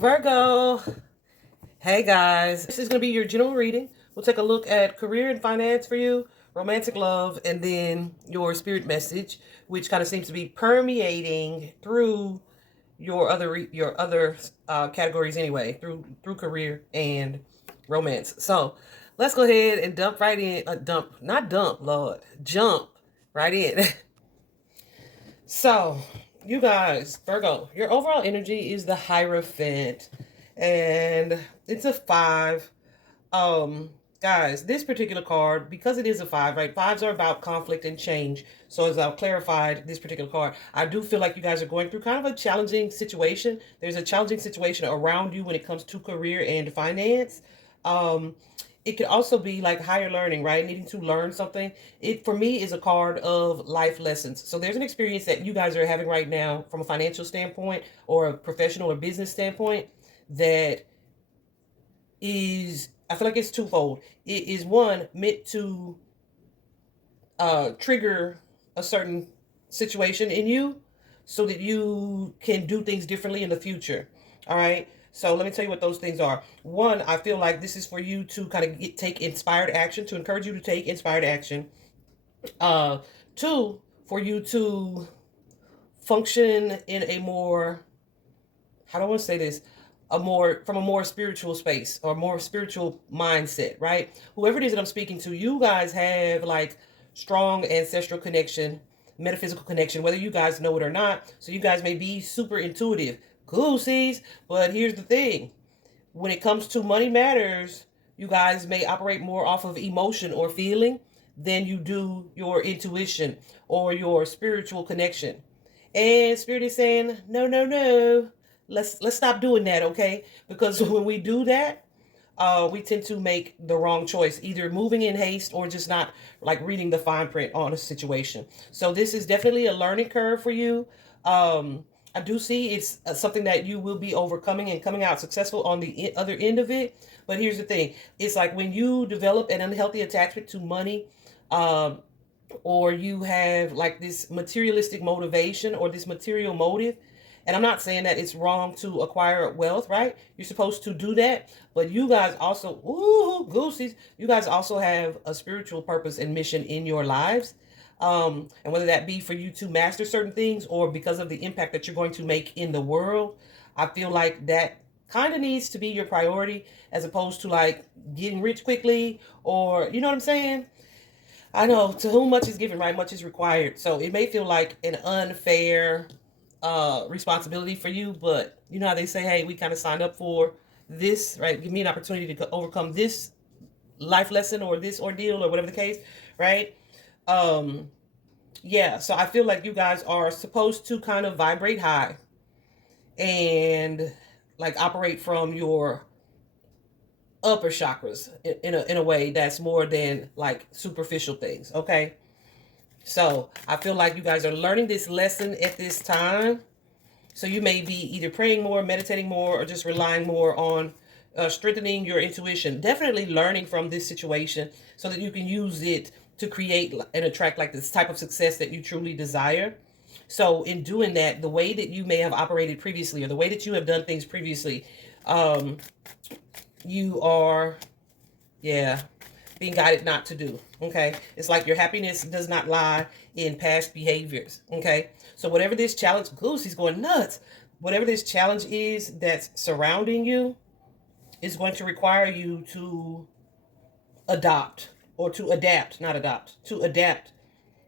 Virgo. Hey guys, this is going to be your general reading. We'll take a look at career and finance for you, romantic love, and then your spirit message, which kind of seems to be permeating through your other categories anyway, through career and romance. So let's go ahead and dump right in. Not dump, Lord, jump right in. So, you guys, Virgo, your overall energy is the Hierophant, and it's a five. Um, Guys, this particular card, because it is a five, right? Fives are about conflict and change. So, as I've clarified this particular card, I do feel like you guys are going through kind of a challenging situation. There's a challenging situation around you when it comes to career and finance. Um, it could also be like higher learning, right? Needing to learn something. It, for me, is a card of life lessons. So there's an experience that you guys are having right now from a financial standpoint or a professional or business standpoint that is, I feel like it's twofold. It is one meant to trigger a certain situation in you so that you can do things differently in the future. All right. So let me tell you what those things are. One, I feel like this is for you to kind of take inspired action, to encourage you to take inspired action. Uh, Two, for you to function in a more, how do I want to say this? A more, from a more spiritual space or more spiritual mindset, right? Whoever it is that I'm speaking to, you guys have like strong ancestral connection, metaphysical connection, whether you guys know it or not. So you guys may be super intuitive, goosies, but here's the thing. When it comes to money matters, you guys may operate more off of emotion or feeling than you do your intuition or your spiritual connection. And spirit is saying, no, no, no. Let's stop doing that, okay? Because when we do that, we tend to make the wrong choice, either moving in haste or just not like reading the fine print on a situation. So this is definitely a learning curve for you. I do see it's something that you will be overcoming and coming out successful on the other end of it. But here's the thing: it's like when you develop an unhealthy attachment to money, um, or you have like this materialistic motivation or this material motive. And I'm not saying that it's wrong to acquire wealth, right? You're supposed to do that. But you guys also, ooh, goosies, you guys also have a spiritual purpose and mission in your lives. And whether that be for you to master certain things or because of the impact that you're going to make in the world, I feel like that kind of needs to be your priority as opposed to like getting rich quickly or, you know what I'm saying? I know, to whom much is given, right? Much is required. So it may feel like an unfair responsibility for you, but you know how they say, hey, we kind of signed up for this, right? Give me an opportunity to overcome this life lesson or this ordeal or whatever the case, right? Um, yeah, so I feel like you guys are supposed to kind of vibrate high and like operate from your upper chakras in a way that's more than like superficial things, okay? So I feel like you guys are learning this lesson at this time. So you may be either praying more, meditating more, or just relying more on strengthening your intuition. Definitely learning from this situation so that you can use it to create and attract like this type of success that you truly desire. So in doing that, the way that you may have operated previously or the way that you have done things previously, um, you are, yeah, being guided not to do. Okay. It's like your happiness does not lie in past behaviors. Okay. So whatever this challenge, Goose, he's going nuts. Whatever this challenge is that's surrounding you is going to require you to adopt or to adapt, not adopt, to adapt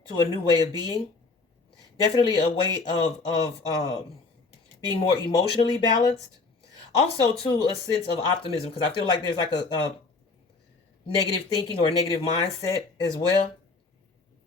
to a new way of being. Definitely a way of being more emotionally balanced. Also, to a sense of optimism, because I feel like there's like a negative thinking or a negative mindset as well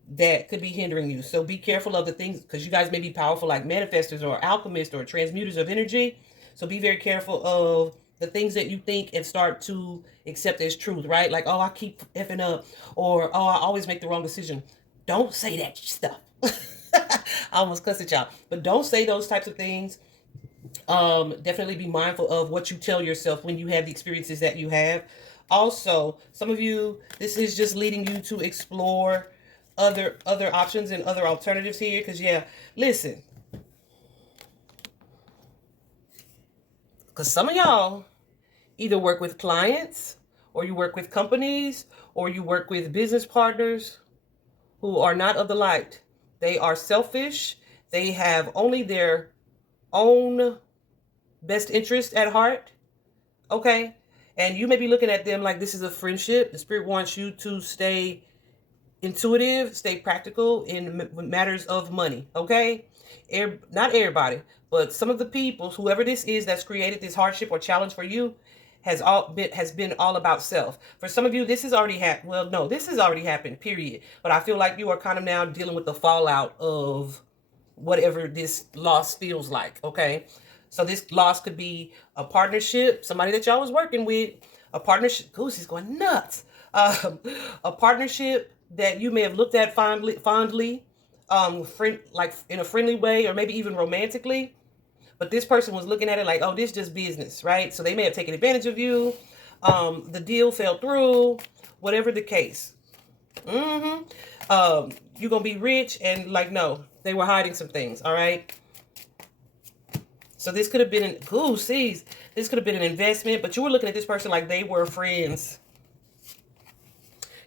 that could be hindering you. So be careful of the things, because you guys may be powerful like manifestors or alchemists or transmuters of energy. So be very careful of the things that you think and start to accept as truth, right? Like, oh, I keep effing up, or oh, I always make the wrong decision. Don't say that stuff. I almost cussed at y'all, but don't say those types of things. Definitely be mindful of what you tell yourself when you have the experiences that you have. Also, some of you, this is just leading you to explore other options and other alternatives here. Because yeah, listen, Because some of y'all either work with clients, or you work with companies, or you work with business partners who are not of the light. They are selfish. They have only their own best interest at heart. Okay? And you may be looking at them like this is a friendship. The spirit wants you to stay intuitive, stay practical in matters of money. Okay? Not everybody, but some of the people, whoever this is that's created this hardship or challenge for you, has been all about self. For some of you, this has already happened. Well, no, this has already happened, period. But I feel like you are kind of now dealing with the fallout of whatever this loss feels like. Okay, so this loss could be a partnership, somebody that y'all was working with, a partnership. Goose is going nuts. A partnership that you may have looked at fondly, like in a friendly way, or maybe even romantically. But this person was looking at it like, oh, this is just business, right? So they may have taken advantage of you. The deal fell through, whatever the case. You're going to be rich, and like, no, they were hiding some things, all right? So this could have been, this could have been an investment, but you were looking at this person like they were friends.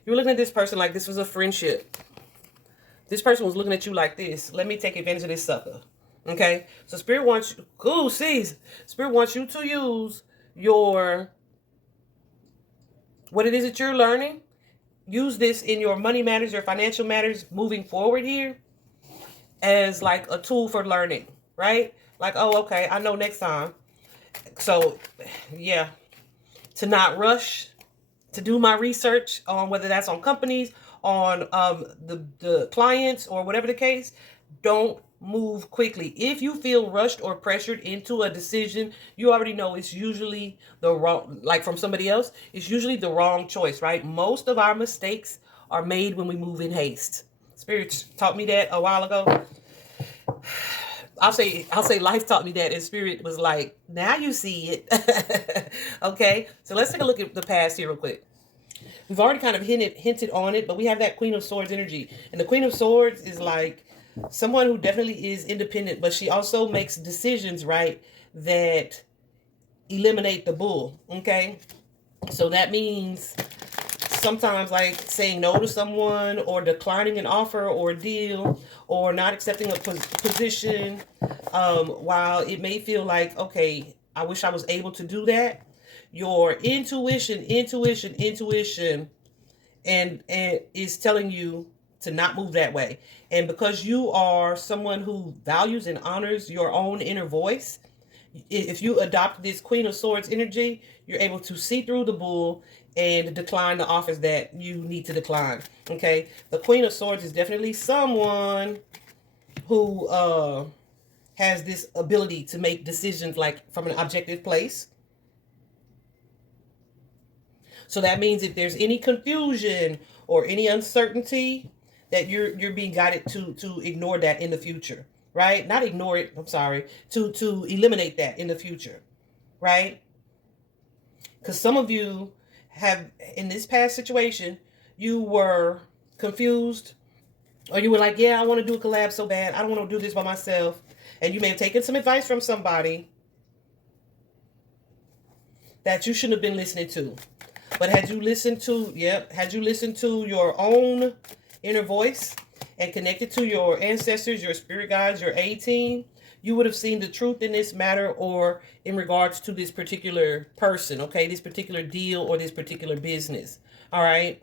You were looking at this person like this was a friendship. This person was looking at you like this. Let me take advantage of this sucker. Okay, so Spirit wants you, Spirit wants you to use what it is that you're learning. Use this in your money matters, your financial matters moving forward here as like a tool for learning, right? Like, oh, okay, I know next time. So, yeah, to not rush, to do my research on whether that's on companies, on the clients, or whatever the case. Don't move quickly. If you feel rushed or pressured into a decision, you already know it's usually the wrong, like from somebody else, it's usually the wrong choice, right? Most of our mistakes are made when we move in haste. Spirit taught me that a while ago. I'll say life taught me that, and Spirit was like, now you see it. Okay, so let's take a look at the past here real quick. We've already kind of hinted on it, but we have that Queen of Swords energy. And the Queen of Swords is like someone who definitely is independent, but she also makes decisions, right, that eliminate the bull, okay? So that means sometimes like saying no to someone, or declining an offer or a deal, or not accepting a position, while it may feel like, okay, I wish I was able to do that. Your intuition and is telling you to not move that way. And because you are someone who values and honors your own inner voice, if you adopt this Queen of Swords energy, you're able to see through the bull and decline the offers that you need to decline. Okay, the Queen of Swords is definitely someone who has this ability to make decisions like from an objective place. So that means if there's any confusion or any uncertainty, that you're being guided to ignore that in the future, right? Not ignore it, I'm sorry, to eliminate that in the future, right? Because some of you have, in this past situation, you were confused, or you were like, yeah, I want to do a collab so bad. I don't want to do this by myself. And you may have taken some advice from somebody that you shouldn't have been listening to. But had you listened to your own inner voice and connected to your ancestors, your spirit guides, your A team, you would have seen the truth in this matter, or in regards to this particular person, okay, this particular deal or this particular business. All right.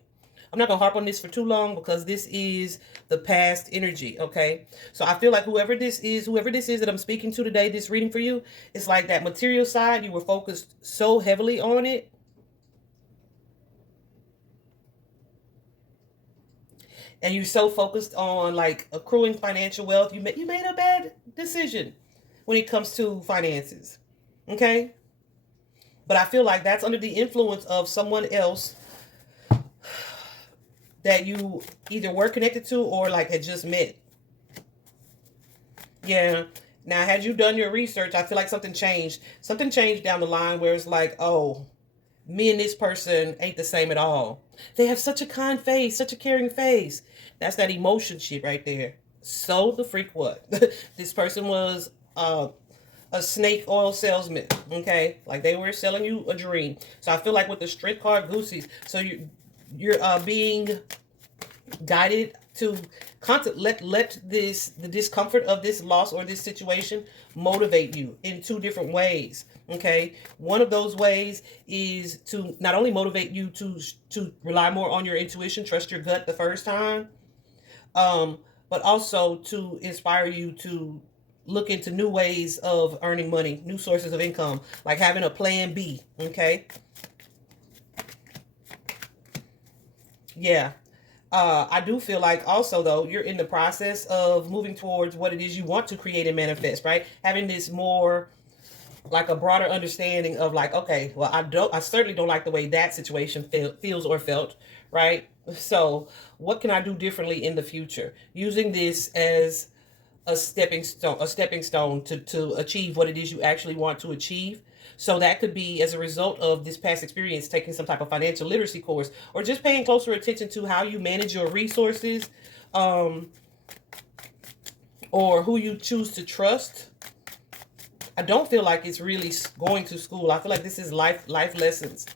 I'm not going to harp on this for too long because this is the past energy, okay? So I feel like whoever this is that I'm speaking to today, this reading for you, it's like that material side, you were focused so heavily on it. And you're so focused on like accruing financial wealth, you made a bad decision when it comes to finances, okay? But I feel like that's under the influence of someone else that you either were connected to or like had just met. Yeah. Now, had you done your research, I feel like something changed. Something changed down the line where it's like, oh, me and this person ain't the same at all. They have such a kind face, such a caring face. That's that emotion shit right there. So the freak what? This person was a snake oil salesman, okay? Like they were selling you a dream. So I feel like with the strength card, Goosies, so you're being guided to let the discomfort of this loss or this situation motivate you in two different ways. Okay, one of those ways is to not only motivate you to rely more on your intuition, trust your gut the first time, um, but also to inspire you to look into new ways of earning money, new sources of income, like having a plan B. Okay, yeah. I do feel like also though you're in the process of moving towards what it is you want to create and manifest, right? Having this more like a broader understanding of like, okay, well, I certainly don't like the way that situation feels or felt, right? So what can I do differently in the future? Using this as a stepping stone to achieve what it is you actually want to achieve. So that could be as a result of this past experience, taking some type of financial literacy course, or just paying closer attention to how you manage your resources, um, or who you choose to trust. I don't feel like it's really going to school. I feel like this is life lessons.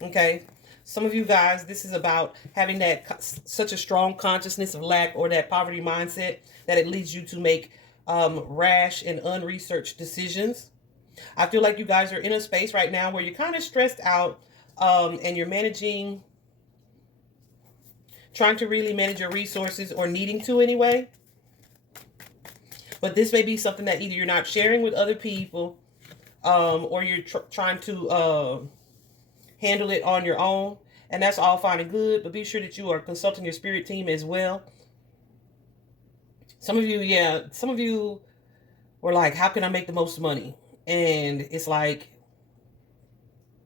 Okay. Some of you guys, this is about having that such a strong consciousness of lack or that poverty mindset that it leads you to make rash and unresearched decisions. I feel like you guys are in a space right now where you're kind of stressed out, and you're trying to really manage your resources, or needing to anyway. But this may be something that either you're not sharing with other people, or you're trying to handle it on your own. And that's all fine and good, but be sure that you are consulting your spirit team as well. Some of you were like, how can I make the most money? And it's like,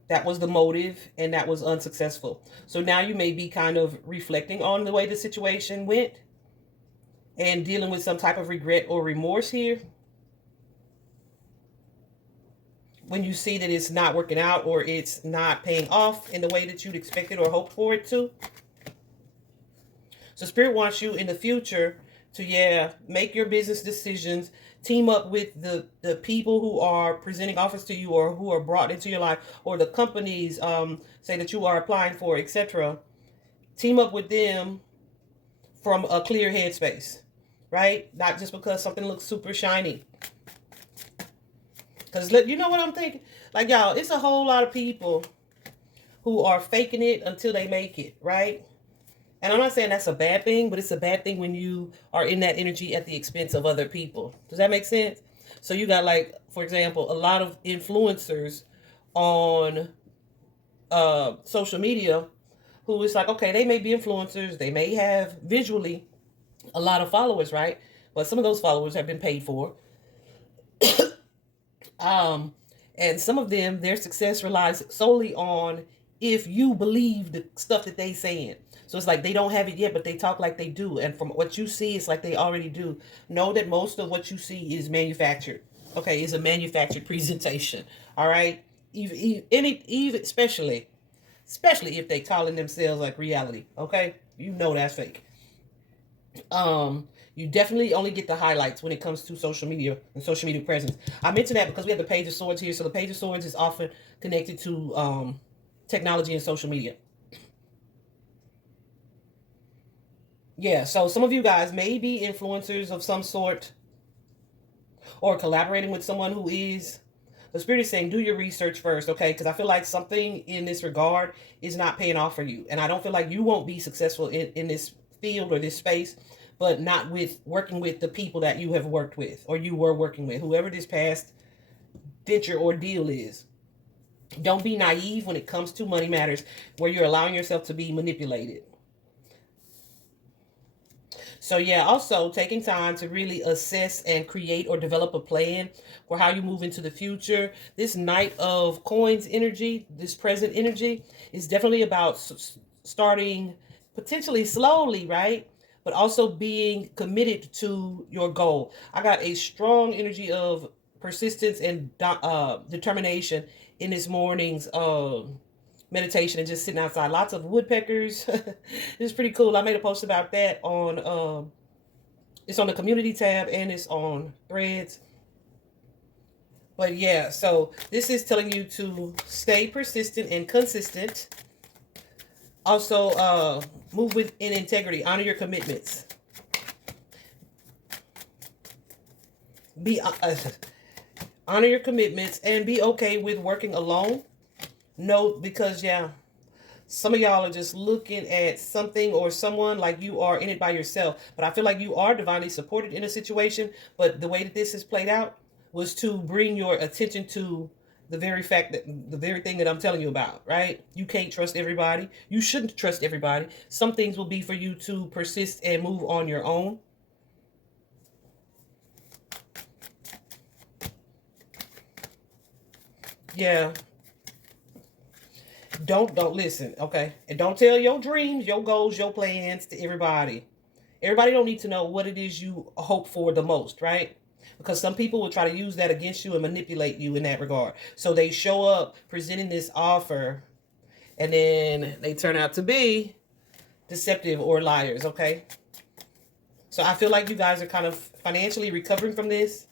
that was the motive and that was unsuccessful. So now you may be kind of reflecting on the way the situation went and dealing with some type of regret or remorse here when you see that it's not working out or it's not paying off in the way that you'd expected or hoped for it to. So Spirit wants you in the future to, make your business decisions, team up with the people who are presenting offers to you or who are brought into your life, or the companies, say that you are applying for, etc. Team up with them from a clear headspace, right? Not just because something looks super shiny. Because you know what I'm thinking? Like, y'all, it's a whole lot of people who are faking it until they make it, right? And I'm not saying that's a bad thing, but it's a bad thing when you are in that energy at the expense of other people. Does that make sense? So you got, like, for example, a lot of influencers on social media who is like, okay, they may be influencers, they may have visually a lot of followers, right? But some of those followers have been paid for. Um, and some of them, their success relies solely on if you believe the stuff that they saying. So it's like they don't have it yet, but they talk like they do. And from what you see, it's like they already do. Know that most of what you see is manufactured. Okay, is a manufactured presentation. All right, even especially if they calling themselves like reality. Okay, you know that's fake. You definitely only get the highlights when it comes to social media and social media presence. I mention that because we have the Page of Swords here. So the Page of Swords is often connected to technology and social media. Yeah, so some of you guys may be influencers of some sort or collaborating with someone who is. The Spirit is saying do your research first, okay? Because I feel like something in this regard is not paying off for you. And I don't feel like you won't be successful in this field or this space, but not with working with the people that you have worked with or you were working with, whoever this past venture or deal is. Don't be naive when it comes to money matters where you're allowing yourself to be manipulated. So also taking time to really assess and create or develop a plan for how you move into the future. This Knight of Coins energy, this present energy, is definitely about starting potentially slowly, right? But also being committed to your goal. I got a strong energy of persistence and determination in this morning's meditation and just sitting outside. Lots of woodpeckers. It's pretty cool. I made a post about that on it's on the community tab and it's on Threads. But yeah, so this is telling you to stay persistent and consistent. Also, move with in integrity. Honor your commitments. Be honor your commitments and be okay with working alone. No, because yeah, some of y'all are just looking at something or someone like you are in it by yourself. But I feel like you are divinely supported in a situation. But the way that this is played out was to bring your attention to the very fact that the very thing that I'm telling you about, right? You can't trust everybody. You shouldn't trust everybody. Some things will be for you to persist and move on your own. Yeah. Don't listen, okay? And don't tell your dreams, your goals, your plans to everybody. Everybody don't need to know what it is you hope for the most, right? Because some people will try to use that against you and manipulate you in that regard. So they show up presenting this offer and then they turn out to be deceptive or liars, okay? So I feel like you guys are kind of financially recovering from this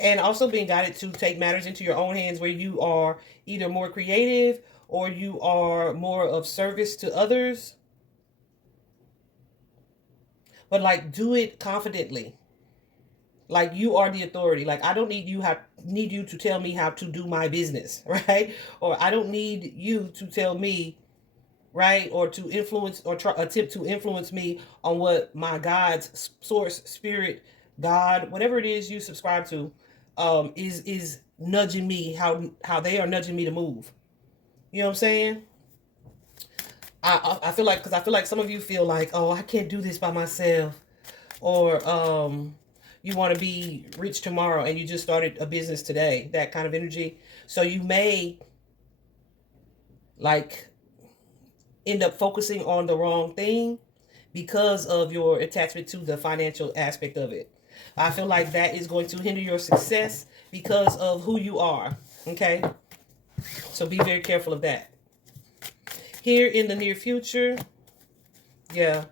and also being guided to take matters into your own hands where you are either more creative or you are more of service to others. But like do it confidently. Like you are the authority. Like I don't need you to tell me how to do my business, right? Or I don't need you to tell me, right, or to influence or attempt to influence me on what my God's source, spirit, God, whatever it is you subscribe to, is nudging me, how they are nudging me to move. You know what I'm saying? I feel like, because I feel like some of you feel like, oh, I can't do this by myself, or you want to be rich tomorrow and you just started a business today, that kind of energy. So you may like end up focusing on the wrong thing because of your attachment to the financial aspect of it. I feel like that is going to hinder your success because of who you are. Okay? So be very careful of that. Here in the near future, yeah,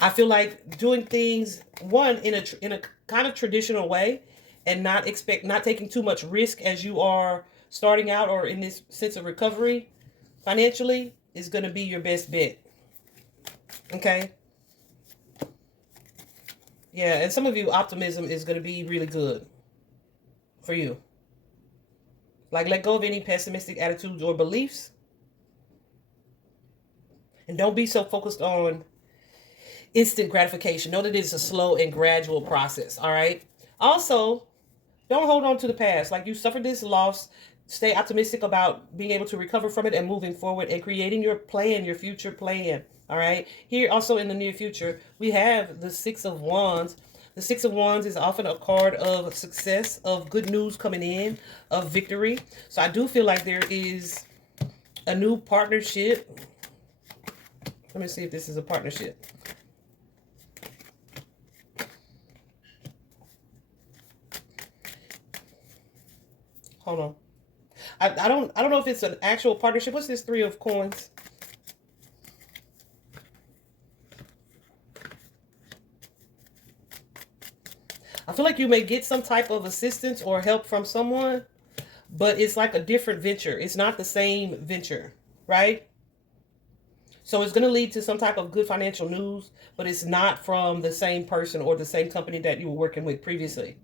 I feel like doing things one in a kind of traditional way and not taking too much risk as you are starting out or in this sense of recovery financially is going to be your best bet. Okay? Yeah, and some of you, optimism is going to be really good for you. Like, let go of any pessimistic attitudes or beliefs. And don't be so focused on instant gratification. Know that it's a slow and gradual process, all right? Also, don't hold on to the past. Like, you suffered this loss. Stay optimistic about being able to recover from it and moving forward and creating your plan, your future plan. All right. Here also in the near future, we have the Six of Wands. The Six of Wands is often a card of success, of good news coming in, of victory. So I do feel like there is a new partnership. Let me see if this is a partnership. Hold on. I don't know if it's an actual partnership. What's this Three of Coins? I feel like you may get some type of assistance or help from someone, but it's like a different venture. It's not the same venture, right? So it's going to lead to some type of good financial news, but it's not from the same person or the same company that you were working with previously.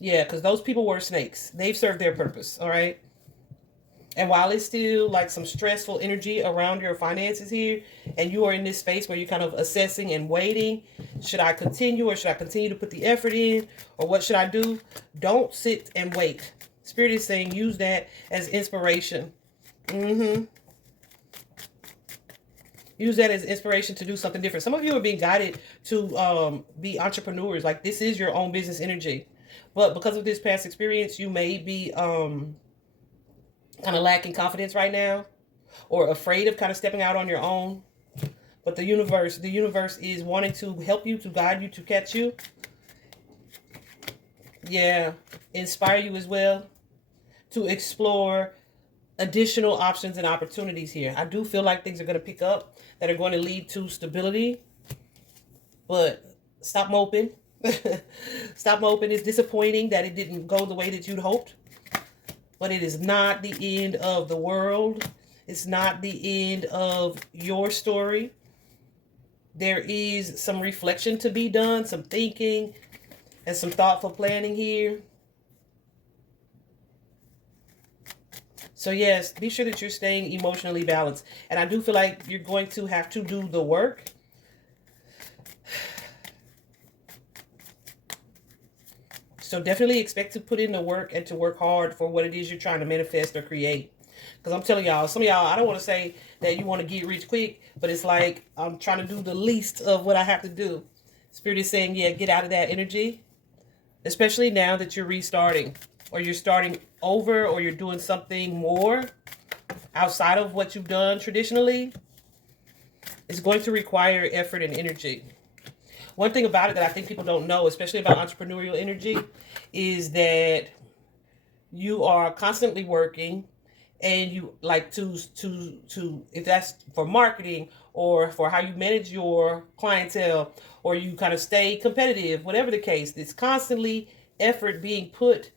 Yeah, because those people were snakes. They've served their purpose, all right? And while it's still like some stressful energy around your finances here, and you are in this space where you're kind of assessing and waiting, should I continue or should I continue to put the effort in, or what should I do? Don't sit and wait. Spirit is saying use that as inspiration. Use that as inspiration to do something different. Some of you are being guided to be entrepreneurs. Like, this is your own business energy. But because of this past experience, you may be kind of lacking confidence right now, or afraid of kind of stepping out on your own. But the universe is wanting to help you, to guide you, to catch you. Yeah, inspire you as well to explore additional options and opportunities here. I do feel like things are going to pick up that are going to lead to stability. But stop moping. Stop moping. It's disappointing that it didn't go the way that you'd hoped. But it is not the end of the world. It's not the end of your story. There is some reflection to be done, some thinking, and some thoughtful planning here. So yes, be sure that you're staying emotionally balanced. And I do feel like you're going to have to do the work. So definitely expect to put in the work and to work hard for what it is you're trying to manifest or create. Because I'm telling y'all, some of y'all, I don't want to say that you want to get rich quick, but it's like I'm trying to do the least of what I have to do. Spirit is saying, yeah, get out of that energy, especially now that you're restarting or you're starting over or you're doing something more outside of what you've done traditionally. It's going to require effort and energy. One thing about it that I think people don't know, especially about entrepreneurial energy, is that you are constantly working, and you like to if that's for marketing or for how you manage your clientele, or you kind of stay competitive, whatever the case, it's constantly effort being put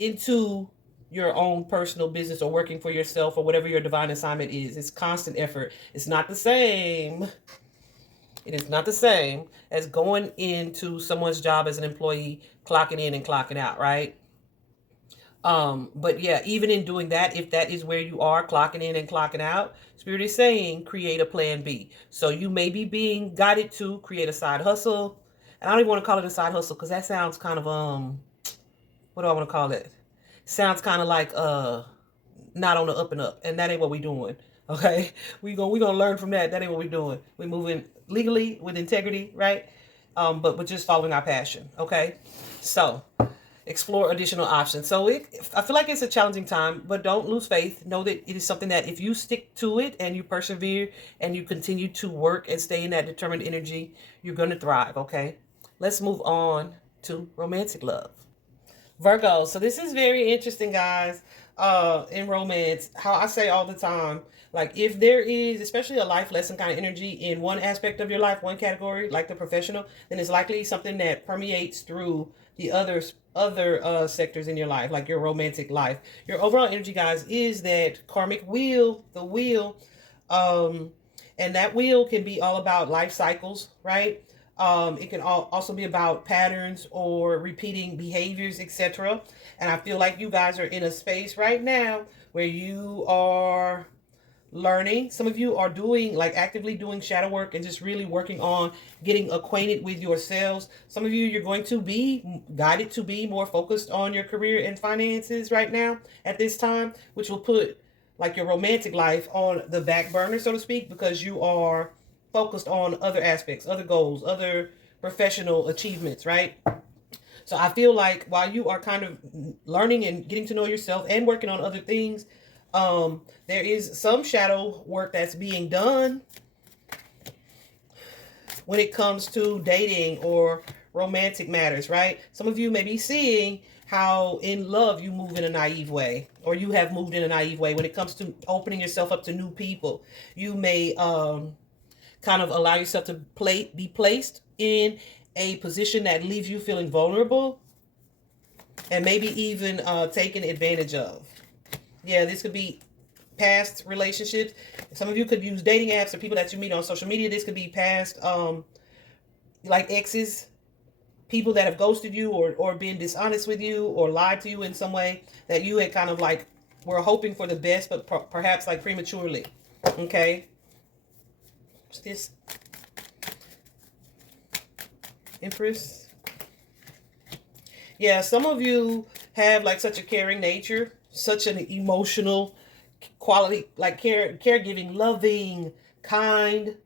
into your own personal business or working for yourself or whatever your divine assignment is. It's constant effort. It's not the same. It is not the same as going into someone's job as an employee, clocking in and clocking out, right? But yeah, even in doing that, if that is where you are clocking in and clocking out, Spirit is saying create a plan B. So you may be being guided to create a side hustle. And I don't even want to call it a side hustle because that sounds kind of what do I want to call it? Sounds kind of like not on the up and up, and that ain't what we doing. Okay, we gonna learn from that. That ain't what we doing. We moving legally with integrity, right? But we're just following our passion. Okay, so explore additional options. So I feel like it's a challenging time, but don't lose faith. Know that it is something that if you stick to it and you persevere and you continue to work and stay in that determined energy, you're gonna thrive. Okay, let's move on to romantic love. Virgo. So this is very interesting, guys. In romance, how I say all the time, like if there is, especially a life lesson kind of energy in one aspect of your life, one category, like the professional, then it's likely something that permeates through the other sectors in your life, like your romantic life. Your overall energy, guys, is that karmic wheel, the wheel, and that wheel can be all about life cycles, right? It can also be about patterns or repeating behaviors, etc. And I feel like you guys are in a space right now where you are learning. Some of you are doing, like, actively doing shadow work and just really working on getting acquainted with yourselves. Some of you, you're going to be guided to be more focused on your career and finances right now at this time, which will put like your romantic life on the back burner, so to speak, because you are focused on other aspects, other goals, other professional achievements, right? So I feel like while you are kind of learning and getting to know yourself and working on other things, there is some shadow work that's being done when it comes to dating or romantic matters, right? Some of you may be seeing how in love you move in a naive way, or you have moved in a naive way when it comes to opening yourself up to new people. You may kind of allow yourself to be placed in a position that leaves you feeling vulnerable and maybe even taken advantage of. Yeah, this could be past relationships. Some of you could use dating apps or people that you meet on social media. This could be past like exes, people that have ghosted you or been dishonest with you or lied to you in some way that you had kind of like were hoping for the best, but perhaps like prematurely. Okay. What's this? Empress. Yeah, some of you have like such a caring nature, such an emotional quality, like caregiving, loving, kind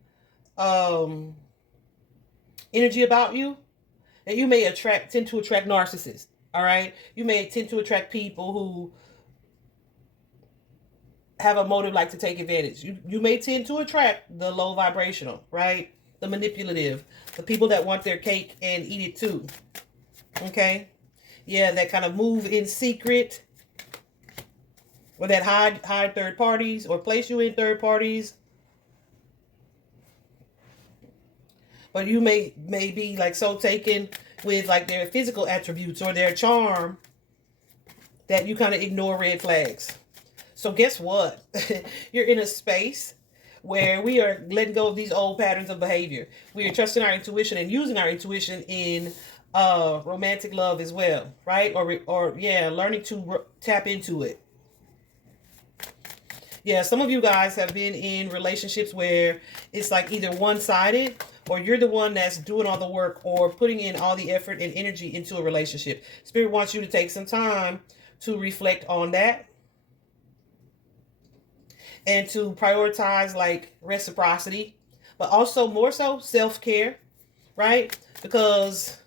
energy about you, that you may tend to attract narcissists. All right, you may tend to attract people who have a motive like to take advantage. You may tend to attract the low vibrational, right? The manipulative, the people that want their cake and eat it too. Okay, yeah, that kind of move in secret, or that hide third parties or place you in third parties. But you may be like so taken with like their physical attributes or their charm that you kind of ignore red flags. So guess what? You're in a space where we are letting go of these old patterns of behavior. We are trusting our intuition and using our intuition in romantic love as well, right? Or yeah, learning to tap into it. Yeah, some of you guys have been in relationships where it's like either one-sided or you're the one that's doing all the work or putting in all the effort and energy into a relationship. Spirit wants you to take some time to reflect on that and to prioritize like reciprocity, but also more so self-care, right? Because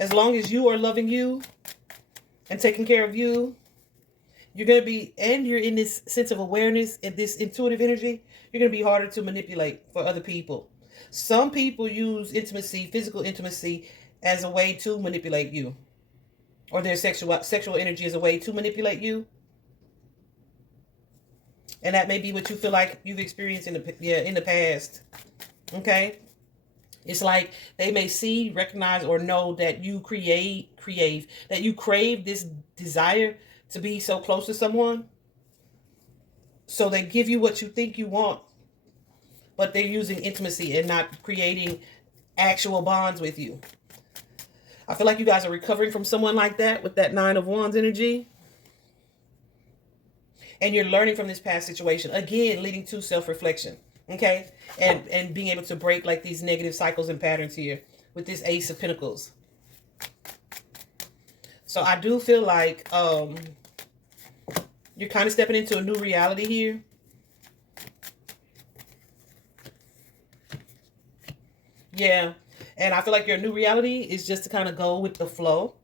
as long as you are loving you and taking care of you, you're going to be, and you're in this sense of awareness and this intuitive energy, you're going to be harder to manipulate for other people. Some people use intimacy, physical intimacy, as a way to manipulate you, or their sexual energy as a way to manipulate you. And that may be what you feel like you've experienced in the past. Okay? It's like they may see, recognize, or know that you that you crave this desire to be so close to someone. So they give you what you think you want, but they're using intimacy and not creating actual bonds with you. I feel like you guys are recovering from someone like that with that 9 of Wands energy. And you're learning from this past situation. Again, leading to self-reflection. Okay? And being able to break like these negative cycles and patterns here with this Ace of Pentacles. So I do feel like you're kind of stepping into a new reality here. Yeah. And I feel like your new reality is just to kind of go with the flow,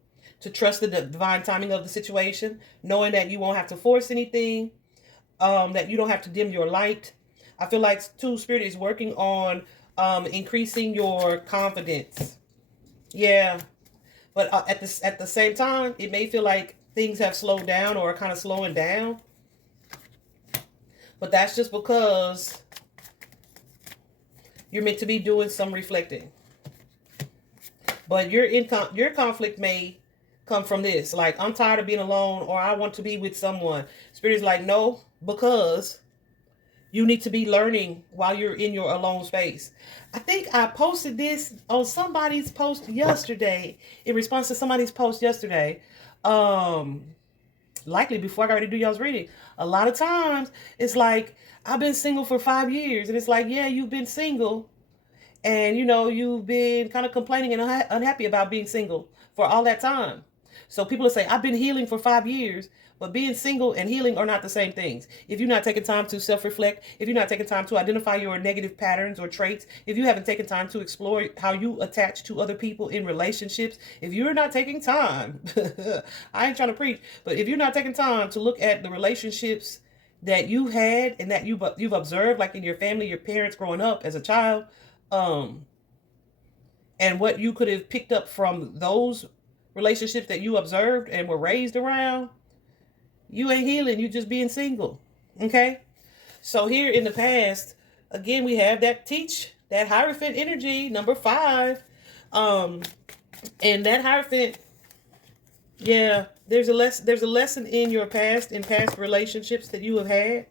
to trust the divine timing of the situation, knowing that you won't have to force anything, that you don't have to dim your light. I feel like, too, Spirit is working on increasing your confidence. Yeah. But at the same time, it may feel like things have slowed down or are kind of slowing down. But that's just because you're meant to be doing some reflecting. But your conflict may come from this. Like, I'm tired of being alone, or I want to be with someone. Spirit is like, no, because you need to be learning while you're in your alone space. I think I posted this on somebody's post yesterday, in response to somebody's post yesterday. Likely before I got ready to do y'all's reading. A lot of times, it's like, I've been single for 5 years. And it's like, yeah, you've been single. And, you know, you've been kind of complaining and unhappy about being single for all that time. So people will say, I've been healing for 5 years, but being single and healing are not the same things. If you're not taking time to self-reflect, if you're not taking time to identify your negative patterns or traits, if you haven't taken time to explore how you attach to other people in relationships, if you're not taking time, I ain't trying to preach, but if you're not taking time to look at the relationships that you had and that you've observed, like in your family, your parents growing up as a child, and what you could have picked up from those relationships that you observed and were raised around, you ain't healing. You just being single. Okay? So here in the past, again, we have that Hierophant energy, number 5. And that Hierophant, yeah, there's a lesson in your past, in past relationships that you have had,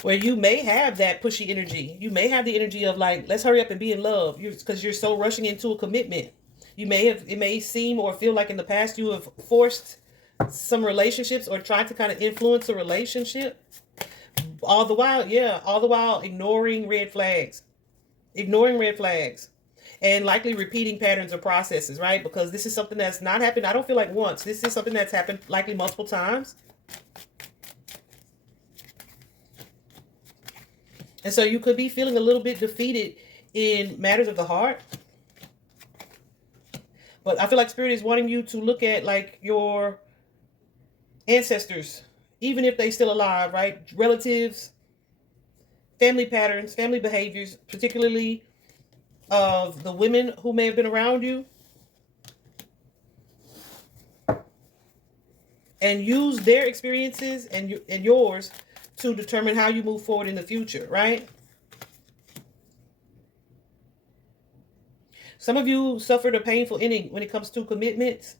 where you may have that pushy energy. You may have the energy of like, let's hurry up and be in love, because you're so rushing into a commitment. It may seem or feel like in the past you have forced some relationships or tried to kind of influence a relationship. All the while ignoring red flags. And likely repeating patterns or processes, right? Because this is something that's not happened, I don't feel like once. This is something that's happened likely multiple times. And so you could be feeling a little bit defeated in matters of the heart. But I feel like Spirit is wanting you to look at like your ancestors, even if they're still alive, right? Relatives, family patterns, family behaviors, particularly of the women who may have been around you. And use their experiences and yours to determine how you move forward in the future, right? Some of you suffered a painful ending when it comes to commitments.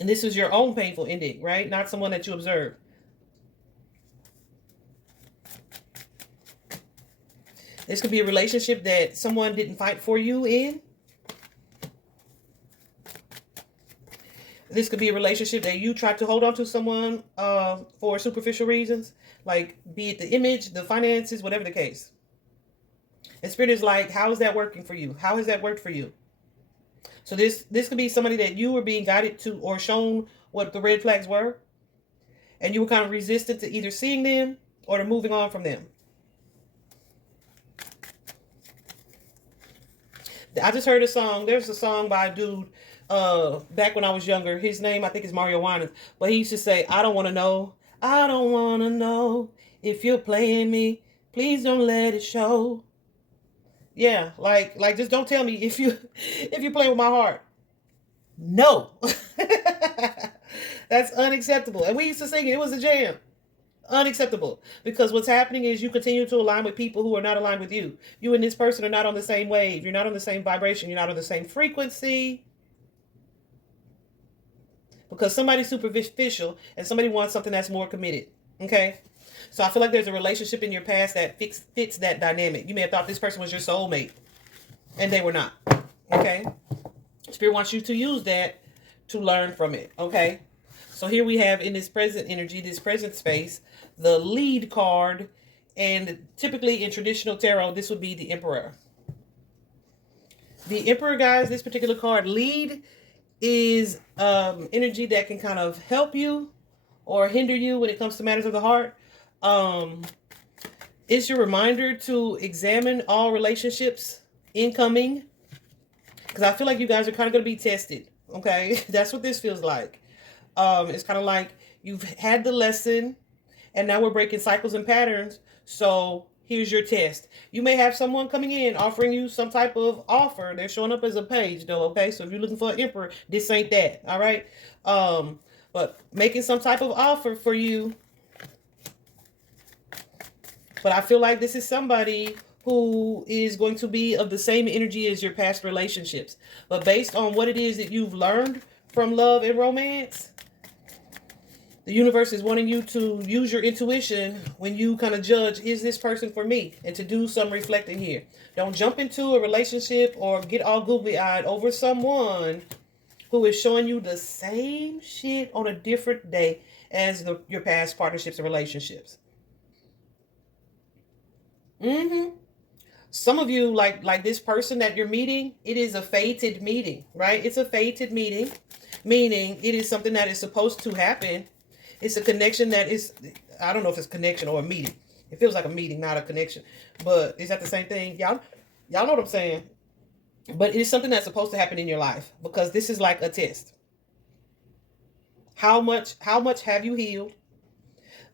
And this is your own painful ending, right? Not someone that you observed. This could be a relationship that someone didn't fight for you in. This could be a relationship that you tried to hold on to someone for superficial reasons, like be it the image, the finances, whatever the case. And Spirit is like, how is that working for you? How has that worked for you? So this could be somebody that you were being guided to or shown what the red flags were, and you were kind of resistant to either seeing them or to moving on from them. I just heard a song. There's a song by a dude back when I was younger. His name, I think, is Mario Winans. But he used to say, I don't want to know. I don't want to know if you're playing me. Please don't let it show. Yeah, like just don't tell me if you're playing with my heart. No. That's unacceptable. And we used to sing it. It was a jam. Unacceptable. Because what's happening is you continue to align with people who are not aligned with you. You and this person are not on the same wave. You're not on the same vibration. You're not on the same frequency. Because somebody's superficial and somebody wants something that's more committed. Okay? So I feel like there's a relationship in your past that fits that dynamic. You may have thought this person was your soulmate, and they were not. Okay? Spirit wants you to use that to learn from it. Okay? So here we have in this present energy, this present space, the lead card, and typically in traditional tarot, this would be the Emperor. The Emperor, guys, this particular card, lead, is energy that can kind of help you or hinder you when it comes to matters of the heart. It's your reminder to examine all relationships incoming, because I feel like you guys are kind of going to be tested. Okay, that's what this feels like. It's kind of like you've had the lesson, and now we're breaking cycles and patterns. So here's your test. You may have someone coming in offering you some type of offer. They're showing up as a page, though. Okay, so if you're looking for an Emperor, this ain't that. All right, but making some type of offer for you. But I feel like this is somebody who is going to be of the same energy as your past relationships. But based on what it is that you've learned from love and romance, the universe is wanting you to use your intuition when you kind of judge, is this person for me? And to do some reflecting here. Don't jump into a relationship or get all googly-eyed over someone who is showing you the same shit on a different day as your past partnerships and relationships. Some of you, like this person that you're meeting, it is a fated meeting, right? It's a fated meeting, meaning it is something that is supposed to happen. It's a connection that is, I don't know if it's connection or a meeting. It feels like a meeting, not a connection. But is that the same thing? Y'all know what I'm saying? But it is something that's supposed to happen in your life, because this is like a test. How much have you healed?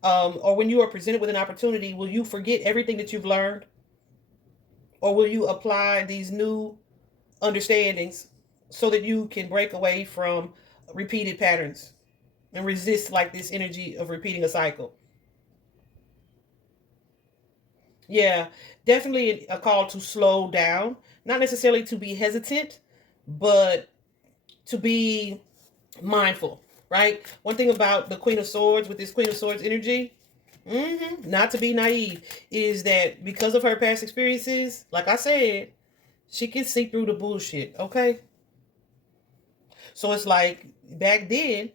Or when you are presented with an opportunity, will you forget everything that you've learned? Or will you apply these new understandings so that you can break away from repeated patterns and resist like this energy of repeating a cycle? Yeah, definitely a call to slow down. Not necessarily to be hesitant, but to be mindful, right? One thing about the Queen of Swords, with this Queen of Swords energy, not to be naive, is that because of her past experiences, like I said, she can see through the bullshit, okay? So it's like back then,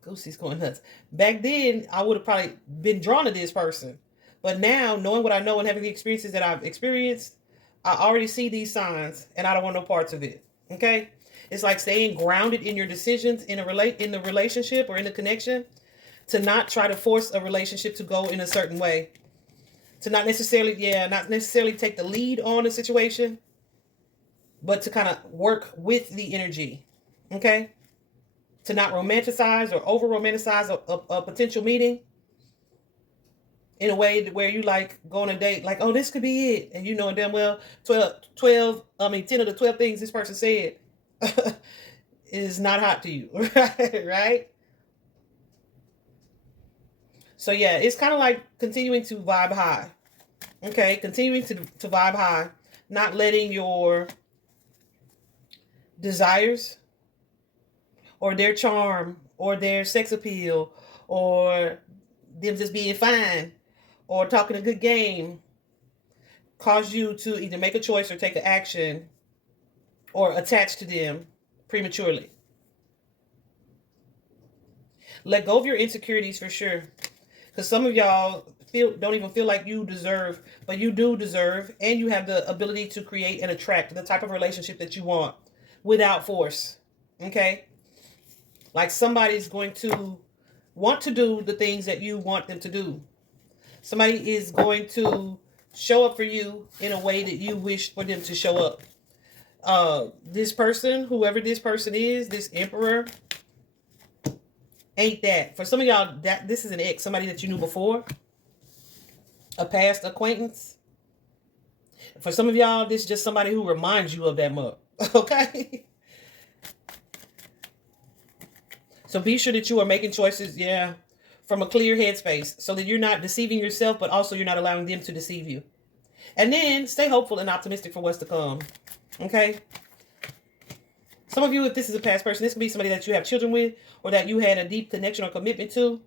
Goosey's going nuts. Back then, I would have probably been drawn to this person. But now, knowing what I know and having the experiences that I've experienced, I already see these signs, and I don't want no parts of it, okay? It's like staying grounded in your decisions in the relationship or in the connection, to not try to force a relationship to go in a certain way, to not necessarily take the lead on a situation, but to kind of work with the energy, okay? To not romanticize or over romanticize a potential meeting in a way where you like go on a date, like, oh, this could be it. And you know damn well 10 of the 12 things this person said is not hot to you, right? So yeah, it's kind of like continuing to vibe high. Okay, continuing to vibe high. not letting your desires or their charm or their sex appeal or them just being fine or talking a good game cause you to either make a choice or take an action or attach to them prematurely. Let go of your insecurities for sure. Because some of y'all don't even feel like you deserve, but you do deserve, and you have the ability to create and attract the type of relationship that you want without force. Okay? Like somebody's going to want to do the things that you want them to do. Somebody is going to show up for you in a way that you wish for them to show up. This person, whoever this person is, this emperor, ain't that. For some of y'all, that this is an ex, somebody that you knew before, a past acquaintance. For some of y'all, this is just somebody who reminds you of that mug. Okay? So be sure that you are making choices, from a clear headspace so that you're not deceiving yourself, but also you're not allowing them to deceive you. And then stay hopeful and optimistic for what's to come. Okay? Some of you, if this is a past person, this could be somebody that you have children with or that you had a deep connection or commitment to.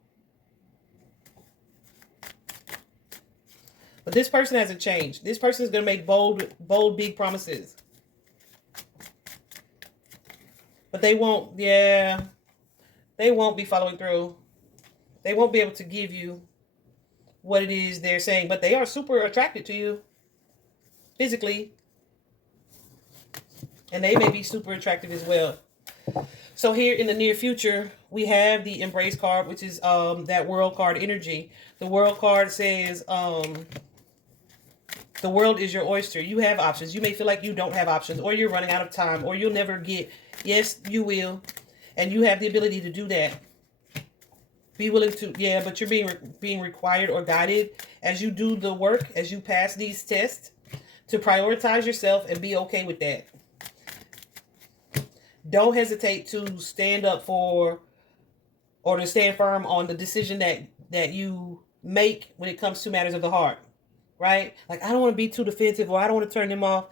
But this person hasn't changed. This person is going to make bold, big promises. But they won't be following through. They won't be able to give you what it is they're saying. But they are super attracted to you physically. And they may be super attractive as well. So here in the near future, we have the Embrace card, which is that World card energy. The World card says, the world is your oyster. You have options. You may feel like you don't have options, or you're running out of time, or you'll never get. Yes, you will. And you have the ability to do that. Be willing to, but you're being required or guided as you do the work, as you pass these tests, to prioritize yourself and be okay with that. Don't hesitate to stand up for or to stand firm on the decision that you make when it comes to matters of the heart, right? Like, I don't want to be too defensive or I don't want to turn them off.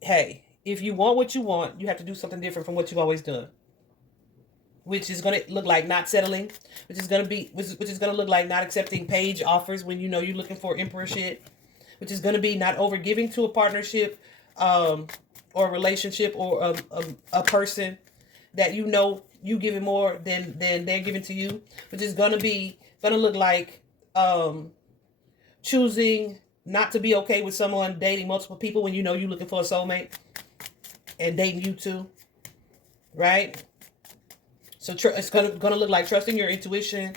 Hey, if you want what you want, you have to do something different from what you've always done. Which is going to look like not settling, which is going to look like not accepting page offers when you know you're looking for emperor shit, which is going to be not over giving to a partnership, or a relationship or a person that you know you giving more than they're giving to you, which is going to look like choosing not to be okay with someone dating multiple people when you know you're looking for a soulmate and dating you too, right? So it's going to look like trusting your intuition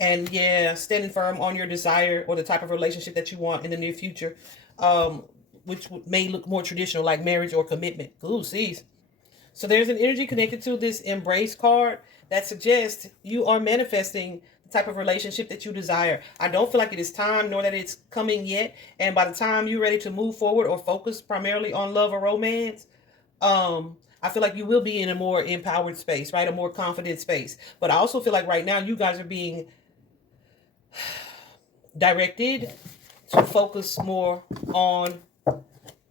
and standing firm on your desire or the type of relationship that you want in the near future. Which may look more traditional, like marriage or commitment. Ooh, sees. So there's an energy connected to this Embrace card that suggests you are manifesting the type of relationship that you desire. I don't feel like it is time, nor that it's coming yet. And by the time you're ready to move forward or focus primarily on love or romance, I feel like you will be in a more empowered space, right? A more confident space. But I also feel like right now you guys are being directed to focus more on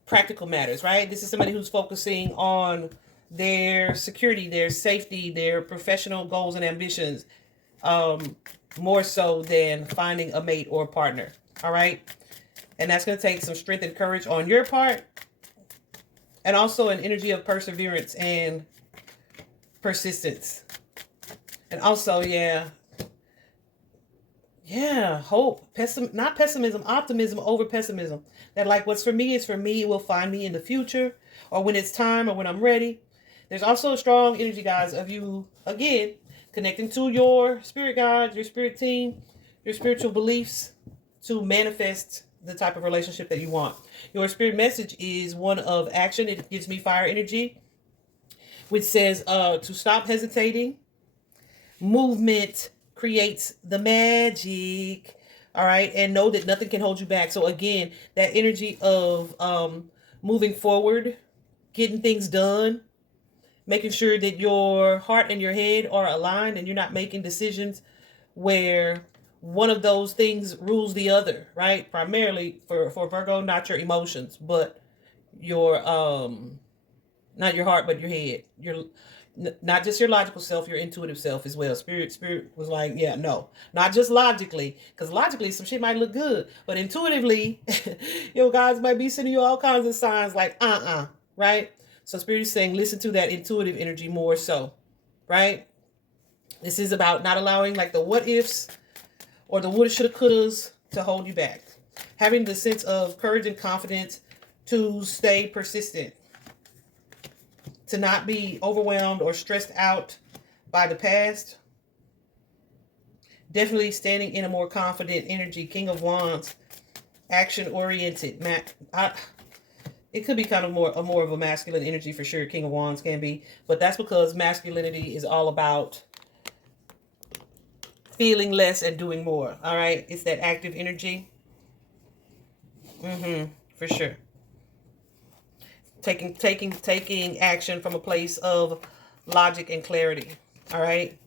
practical matters, right? This is somebody who's focusing on their security, their safety, their professional goals and ambitions, more so than finding a mate or a partner, all right? And that's going to take some strength and courage on your part, and also an energy of perseverance and persistence. And also, hope, not pessimism, optimism over pessimism. That like what's for me is for me, it will find me in the future or when it's time or when I'm ready. There's also a strong energy, guys, of you, again, connecting to your spirit guides, your spirit team, your spiritual beliefs to manifest the type of relationship that you want. Your spirit message is one of action. It gives me fire energy, which says to stop hesitating. Movement creates the magic. All right. And know that nothing can hold you back. So again, that energy of moving forward, getting things done, making sure that your heart and your head are aligned and you're not making decisions where one of those things rules the other, right? Primarily for Virgo, not your emotions, but your not your heart, but your head. Your not just your logical self, your intuitive self as well. Spirit was like, yeah, no, not just logically, because logically some shit might look good, but intuitively, your guys might be sending you all kinds of signs like, right? So Spirit is saying, listen to that intuitive energy more so, right? This is about not allowing like the what ifs or the woulda, shoulda, couldas to hold you back. Having the sense of courage and confidence to stay persistent, to not be overwhelmed or stressed out by the past. Definitely standing in a more confident energy. King of Wands, action oriented. It could be kind of more of a masculine energy for sure. King of Wands can be, but that's because masculinity is all about feeling less and doing more. All right, it's that active energy. For sure. Taking action from a place of logic and clarity. All right.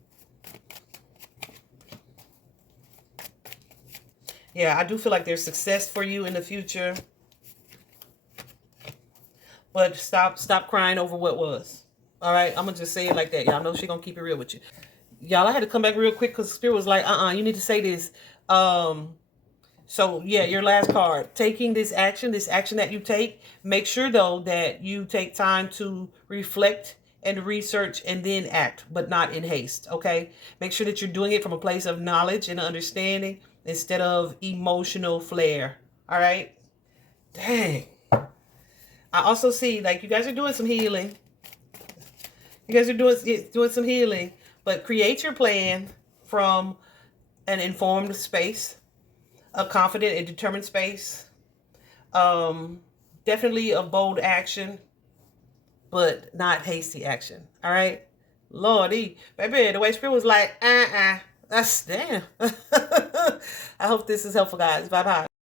Yeah, I do feel like there's success for you in the future. But stop crying over what was. All right, I'm gonna just say it like that. Y'all know she's gonna keep it real with you. Y'all, I had to come back real quick because Spirit was like, you need to say this. So yeah, your last card, taking this action that you take, make sure though that you take time to reflect and research and then act, but not in haste. Okay. Make sure that you're doing it from a place of knowledge and understanding instead of emotional flair. All right. Dang. I also see like you guys are doing some healing. You guys are doing some healing, but create your plan from an informed space, a confident and determined space. Definitely a bold action, but not hasty action. All right. Lordy, baby, the way Spirit was like, that's damn. I hope this is helpful, guys. Bye bye.